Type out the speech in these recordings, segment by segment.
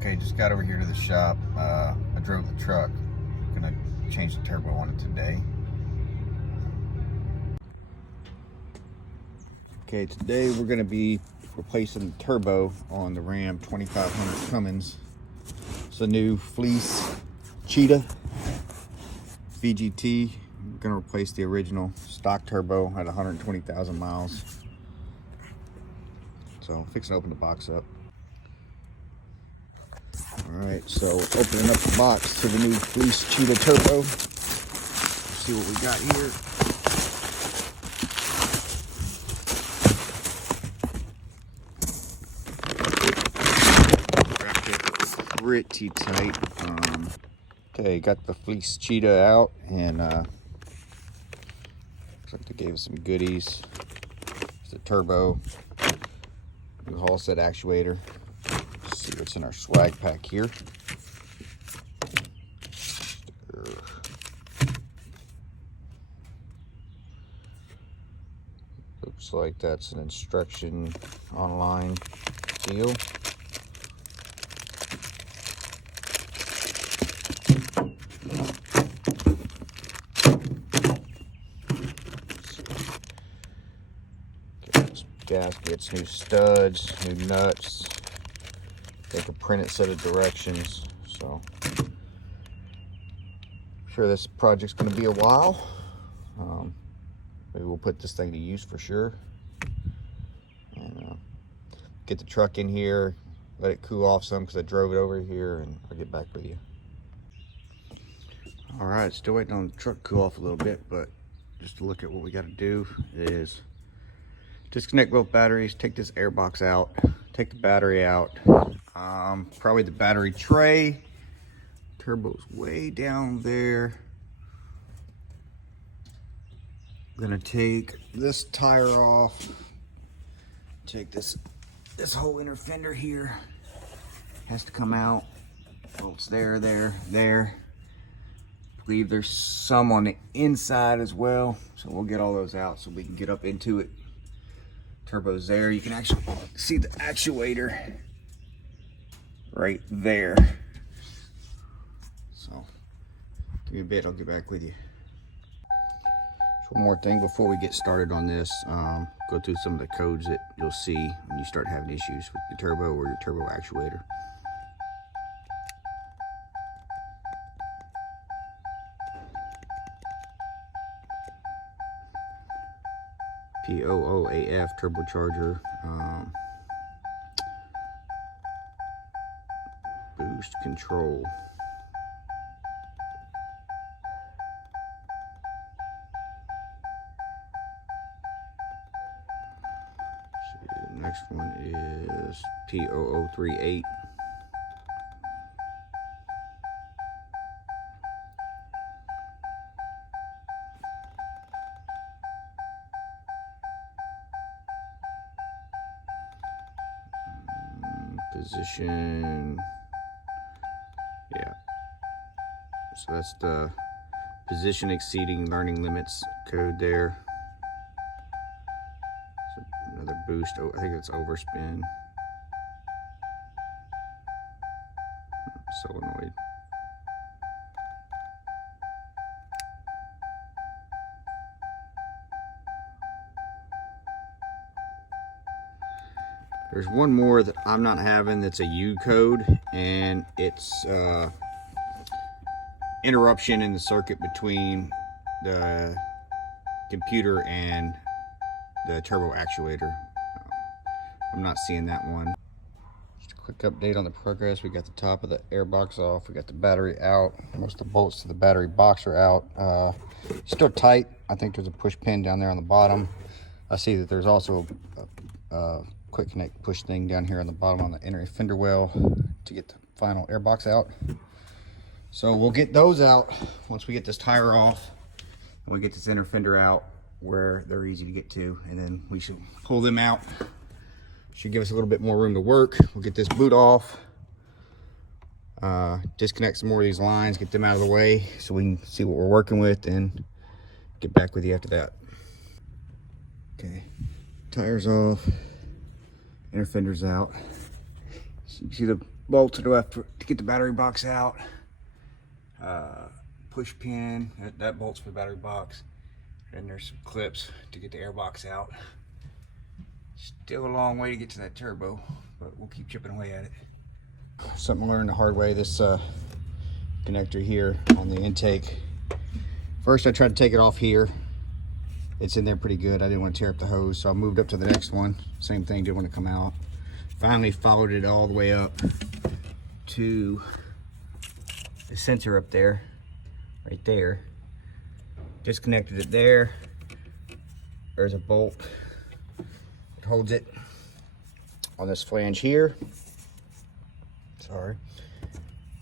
Okay, just got over here to the shop. I drove the truck. Gonna change the turbo on it today. Okay, today we're gonna be replacing the turbo on the Ram 2500 Cummins. It's a new Fleece Cheetah VGT. We're gonna replace the original stock turbo at 120,000 miles. So, fixing to open the box up. Alright, so opening up the box to the new Fleece Cheetah turbo. Let's see what we got here. Wrapped it pretty tight. Okay, got the Fleece Cheetah out, and looks like they gave us some goodies. It's the turbo, new Hall set actuator. Let's see what's in our swag pack here. Looks like that's an instruction online deal. Gaskets, new studs, new nuts. Like a printed set of directions. So I'm sure this project's going to be a while. Maybe we'll put this thing to use for sure. And get the truck in here, let it cool off some because I drove it over here, and I'll get back with you. All right, still waiting on the truck to cool off a little bit, but just to look at what we got to do is disconnect both batteries, take this air box out, take the battery out. Probably the battery tray. Turbo's way down there. I'm gonna take this tire off. Take this whole inner fender here. Has to come out. Oh, it's there. I believe there's some on the inside as well. So we'll get all those out so we can get up into it. Turbo's there. You can actually see the actuator right there. So give me a bit, I'll get back with you. Just one more thing before we get started on this. Go through some of the codes that you'll see when you start having issues with your turbo or your turbo actuator. POOAF turbocharger, boost control. The next one is P0038. Position, yeah, so that's the position exceeding learning limits code there. So another boost, I think it's overspin. Solenoid. There's one more that I'm not having that's a U code, and it's interruption in the circuit between the computer and the turbo actuator. I'm not seeing that one. Just a quick update on the progress. We got the top of the air box off. We got the battery out. Most of the bolts to the battery box are out. Still tight. I think there's a push pin down there on the bottom. I see that there's also a quick connect push thing down here on the bottom on the inner fender well to get the final air box out. So we'll get those out once we get this tire off and we get this inner fender out where they're easy to get to, and then we should pull them out. Should give us a little bit more room to work. We'll get this boot off, disconnect some more of these lines, get them out of the way so we can see what we're working with, and get back with you after that. Okay, tires off, inner fender's out. So you see the bolts to the left to get the battery box out. Push pin, that bolts for the battery box. And there's some clips to get the air box out. Still a long way to get to that turbo, but we'll keep chipping away at it. Something I learned the hard way, this connector here on the intake. First I tried to take it off here. It's in there pretty good. I didn't want to tear up the hose, so I moved up to the next one. Same thing, didn't want to come out. Finally followed it all the way up to the sensor up there, right there. Disconnected it there. There's a bolt that holds it on this flange here. Sorry.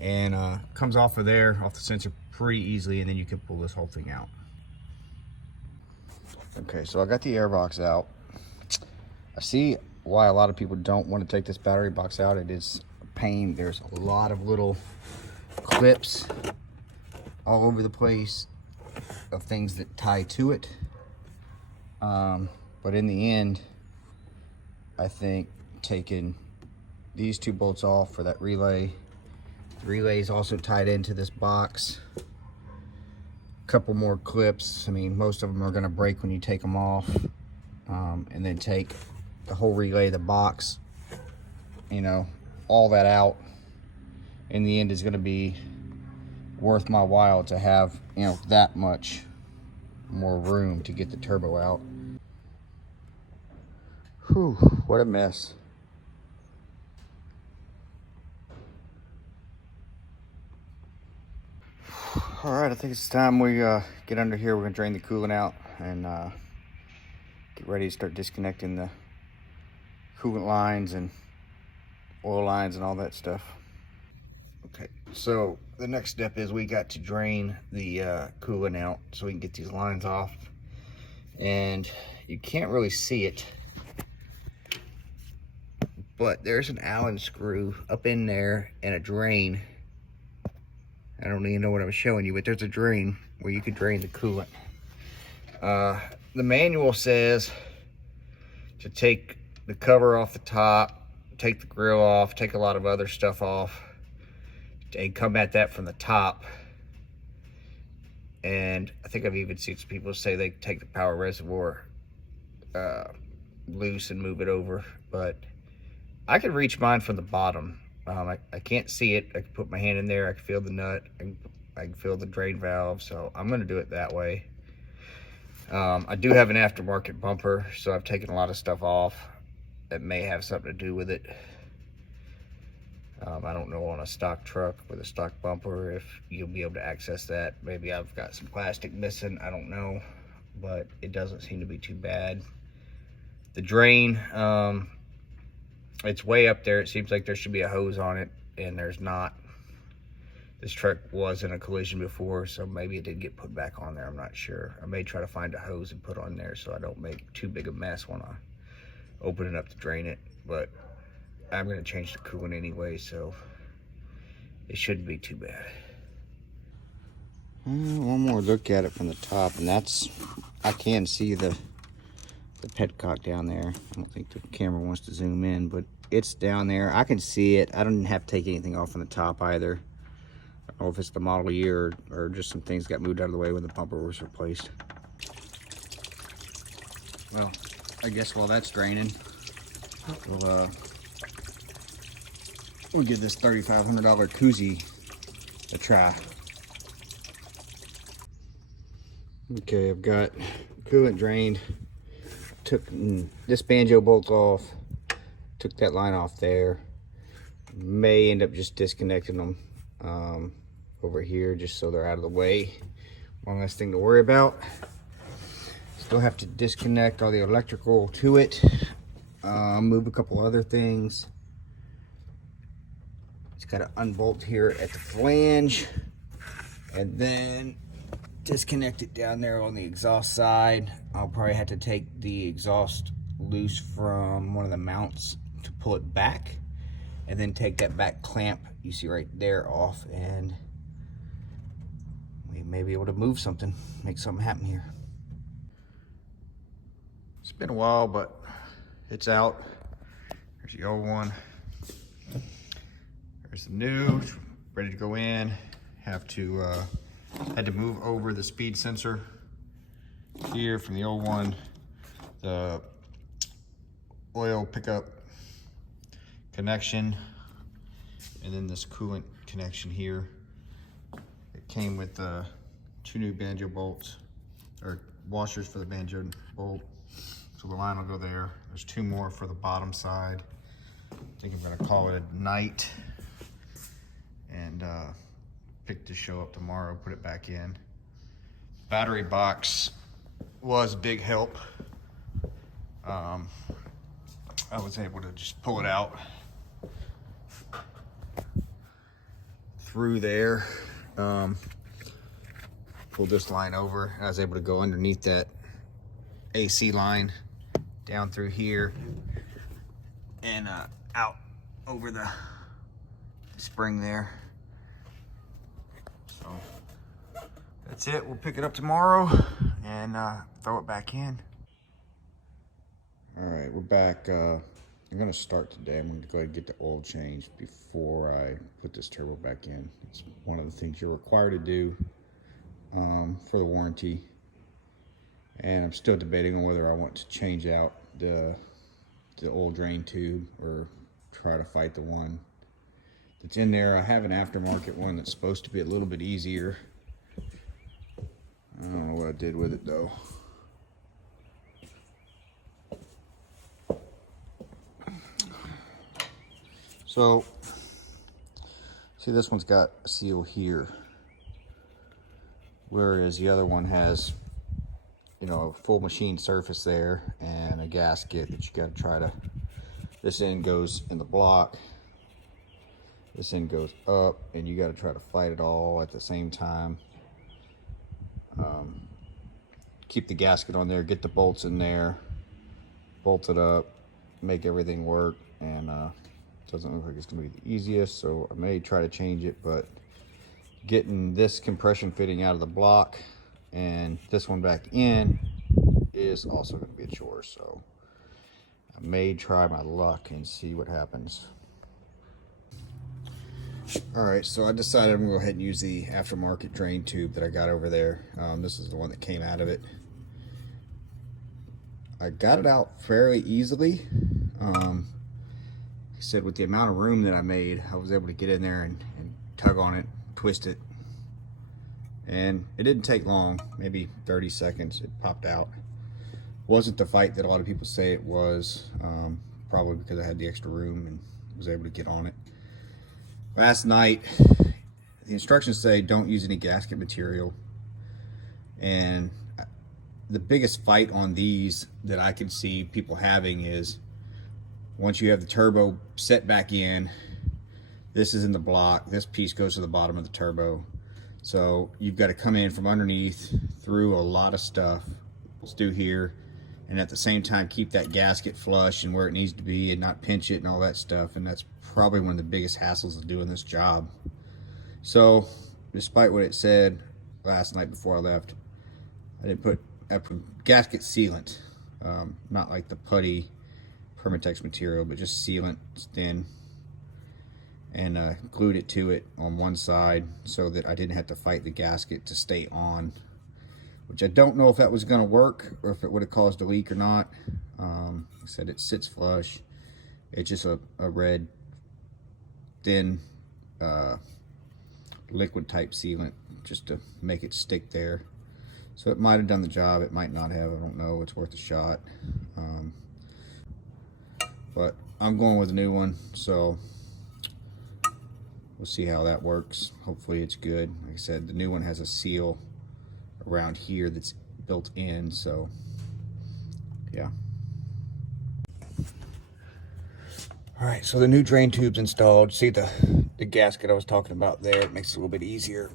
And comes off of there, off the sensor pretty easily, and then you can pull this whole thing out. Okay, so I got the airbox out. I see why a lot of people don't want to take this battery box out. It is a pain. There's a lot of little clips all over the place of things that tie to it. But in the end, I think taking these two bolts off for that relay. The relay is also tied into this box. A couple more clips. I mean, most of them are going to break when you take them off. And then take the whole relay, the box, you know, all that out. In the end, is going to be worth my while to have, you know, that much more room to get the turbo out. Whew, what a mess. All right, I think it's time we get under here. We're gonna drain the coolant out and get ready to start disconnecting the coolant lines and oil lines and all that stuff. Okay, so the next step is we got to drain the coolant out so we can get these lines off. And you can't really see it, but there's an Allen screw up in there and a drain. I don't even know what I'm showing you, but there's a drain where you could drain the coolant. The manual says to take the cover off the top, take the grill off, take a lot of other stuff off, and come at that from the top. And I think I've even seen some people say they take the power reservoir loose and move it over, but I can reach mine from the bottom. I can't see it. I can put my hand in there, I can feel the nut, I can feel the drain valve, so I'm gonna do it that way. I do have an aftermarket bumper, so I've taken a lot of stuff off that may have something to do with it. I don't know on a stock truck with a stock bumper if you'll be able to access that. Maybe I've got some plastic missing, I don't know, but it doesn't seem to be too bad. The drain, it's way up there. It seems like there should be a hose on it, and there's not. This truck was in a collision before, so maybe it did get put back on there. I'm not sure. I may try to find a hose and put on there so I don't make too big a mess when I open it up to drain it. But I'm going to change the coolant anyway, so it shouldn't be too bad. One more look at it from the top, and that's, I can see the petcock down there. I don't think the camera wants to zoom in, but it's down there. I can see it. I don't have to take anything off from the top either. I don't know if it's the model year or just some things got moved out of the way when the bumper was replaced. Well, I guess while that's draining, we'll give this $3,500 koozie a try. Okay, I've got coolant drained. Took this banjo bolt off, took that line off there. May end up just disconnecting them over here just so they're out of the way. One less thing to worry about. Still have to disconnect all the electrical to it. Move a couple other things. It's got to unbolt here at the flange and then disconnect it down there on the exhaust side. I'll probably have to take the exhaust loose from one of the mounts to pull it back, and then take that back clamp you see right there off, and we may be able to move something, make something happen here. It's been a while, but it's out. There's the old one. There's the new, ready to go in. Had to move over the speed sensor here from the old one. The oil pickup connection, and then this coolant connection here. It came with 2 new banjo bolts, or washers for the banjo bolt. So the line will go there. There's 2 more for the bottom side. I think I'm gonna call it a night, and pick to show up tomorrow, put it back in. Battery box was a big help. I was able to just pull it out through there, pull this line over. I was able to go underneath that AC line down through here and out over the spring there. So that's it. We'll pick it up tomorrow and throw it back in. All right, we're back. I'm gonna start today. I'm gonna go ahead and get the oil changed before I put this turbo back in. It's one of the things you're required to do for the warranty. And I'm still debating on whether I want to change out the oil drain tube or try to fight the one that's in there. I have an aftermarket one that's supposed to be a little bit easier. I don't know what I did with it though. So, see, this one's got a seal here, whereas the other one has, you know, a full machine surface there and a gasket that you got to try to, this end goes in the block, this end goes up, and you got to try to fight it all at the same time. Keep the gasket on there, get the bolts in there, bolt it up, make everything work, and doesn't look like it's gonna be the easiest, so I may try to change it, but getting this compression fitting out of the block and this one back in is also gonna be a chore, so I may try my luck and see what happens. All right, so I decided I'm gonna go ahead and use the aftermarket drain tube that I got over there. This is the one that came out of it. I got it out fairly easily. Like I said, with the amount of room that I made, I was able to get in there and tug on it, twist it, and it didn't take long, maybe 30 seconds, it popped out. Wasn't the fight that a lot of people say it was, probably because I had the extra room and was able to get on it. Last night, the instructions say don't use any gasket material, and the biggest fight on these that I can see people having is once you have the turbo set back in, this is in the block, this piece goes to the bottom of the turbo, so you've got to come in from underneath through a lot of stuff, let's do here, and at the same time keep that gasket flush and where it needs to be and not pinch it and all that stuff. And that's probably one of the biggest hassles of doing this job. So despite what it said last night before I left, I put gasket sealant, not like the putty Permatex material, but just sealant, it's thin, and glued it to it on one side so that I didn't have to fight the gasket to stay on, which I don't know if that was going to work or if it would have caused a leak or not. Like I said, it sits flush. It's just a red, thin, liquid type sealant just to make it stick there. So it might have done the job, it might not have, I don't know, it's worth a shot. But I'm going with a new one, so we'll see how that works. Hopefully it's good. Like I said, the new one has a seal around here that's built in, so yeah. All right, so the new drain tube's installed. See the gasket I was talking about there? It makes it a little bit easier.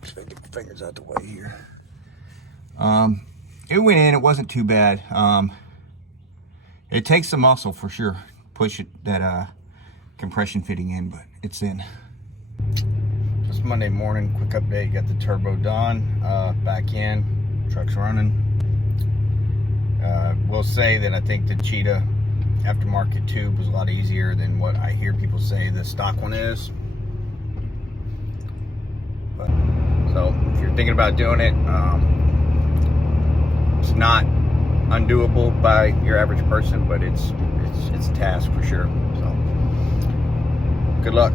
Just get my fingers out the way here. It went in, it wasn't too bad. It takes some muscle for sure, push it, that compression fitting in, but it's in. Just Monday morning, quick update, got the turbo done, back in, truck's running. Will say that I think the Cheetah aftermarket tube was a lot easier than what I hear people say the stock one is. you're thinking about doing it, it's not undoable by your average person, but it's a task for sure. So good luck.